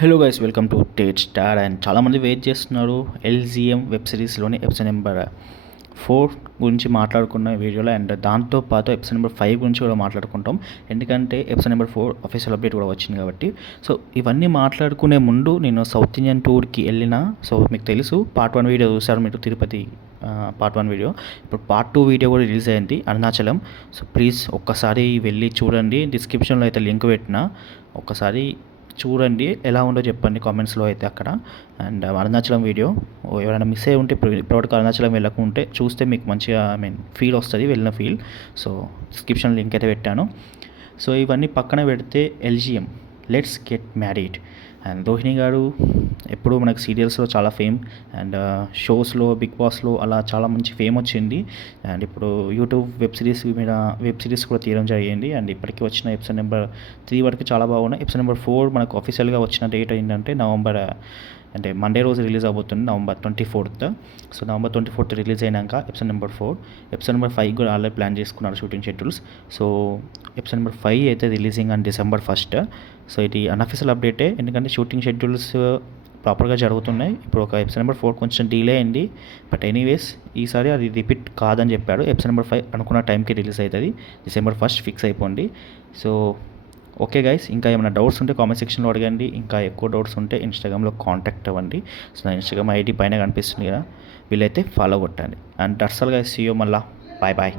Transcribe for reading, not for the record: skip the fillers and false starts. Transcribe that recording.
Hello guys, welcome to Tate star. And చాలామంది wait చేస్తున్నారు LGM web సిరీస్లోని episode number 4 గురించి మాట్లాడుకున్న వీడియోలో. అండ్ దాంతోపాటు ఎపిసోడ్ నెంబర్ 5 గురించి కూడా మాట్లాడుకుంటాం, ఎందుకంటే ఎపిసోడ్ నెంబర్ 4 అఫీషియల్ అప్డేట్ కూడా వచ్చింది కాబట్టి. సో ఇవన్నీ మాట్లాడుకునే ముందు నేను సౌత్ ఇండియన్ టూర్కి వెళ్ళిన, సో మీకు తెలుసు పార్ట్ 1 వీడియో చూసారు మీరు, తిరుపతి పార్ట్ 1 వీడియో. ఇప్పుడు పార్ట్ 2 వీడియో కూడా రిలీజ్ అయింది, అరుణాచలం. సో ప్లీజ్ ఒక్కసారి వెళ్ళి చూడండి, డిస్క్రిప్షన్లో అయితే లింక్ పెట్టిన, ఒక్కసారి చూడండి, ఎలా ఉందో చెప్పండి కామెంట్స్లో అయితే అక్కడ. అండ్ అరుణాచలం వీడియో ఎవరైనా మిస్ అయ్యి ఉంటే, ఇప్పటివరకు అరుణాచలం వెళ్ళకుంటే చూస్తే మీకు మంచిగా ఫీల్ వస్తుంది, వెళ్ళిన ఫీల్. సో డిస్క్రిప్షన్ లింక్ అయితే పెట్టాను. సో ఇవన్నీ పక్కన పెడితే LGM let's get married. And Rohini గారు ఎప్పుడు మనకు సీరియల్స్లో చాలా ఫేమ్, అండ్ షోస్లో బిగ్ బాస్లో అలా చాలా మంచి ఫేమ్ వచ్చింది. అండ్ ఇప్పుడు యూట్యూబ్ వెబ్ సిరీస్ కూడా తీయడం జరిగింది. అండ్ ఇప్పటికీ వచ్చిన ఎపిసోడ్ నెంబర్ 3 వరకు చాలా బాగున్నాయి. ఎపిసోడ్ నెంబర్ 4 మనకు ఆఫీషియల్గా వచ్చిన డేట్ ఏంటంటే అంటే మండే రోజు రిలీజ్ అవబోతుంది, November 24th. So November 24th release అయినాక ఎపిసోడ్ నెంబర్ 4, ఎపిసోడ్ నెంబర్ 5 కూడా ఆల్రెడీ ప్లాన్ చేసుకున్నారు shooting schedules. So episode number 5 అయితే releasing on December 1st. So ఇది అన్అఫీషియల్ అప్డేటే, ఎందుకంటే షూటింగ్ షెడ్యూల్స్ ప్రాపర్గా జరుగుతున్నాయి. ఇప్పుడు ఒక ఎపిసోడ్ నెంబర్ 4 కొంచెం డిలే అయింది, బట్ ఎనీవేస్ ఈసారి అది రిపీట్ కాదని చెప్పాడు. ఎపిసోడ్ నెంబర్ 5 అనుకున్న టైంకి రిలీజ్ అవుతుంది, December 1st ఫిక్స్ అయిపోండి. సో ఓకే గైస్, ఇంకా ఏమైనా డౌట్స్ ఉంటే కామెంట్ సెక్షన్లో అడగండి. ఇంకా ఎక్కువ డౌట్స్ ఉంటే ఇన్స్టాగ్రామ్లో కాంటాక్ట్ అవ్వండి. సో నా ఇన్స్టాగ్రామ్ ఐడి పైన కనిపిస్తుంది కదా, వీళ్ళైతే ఫాలో కొట్టండి. And that's all guys, see you, మళ్ళా బాయ్ బాయ్.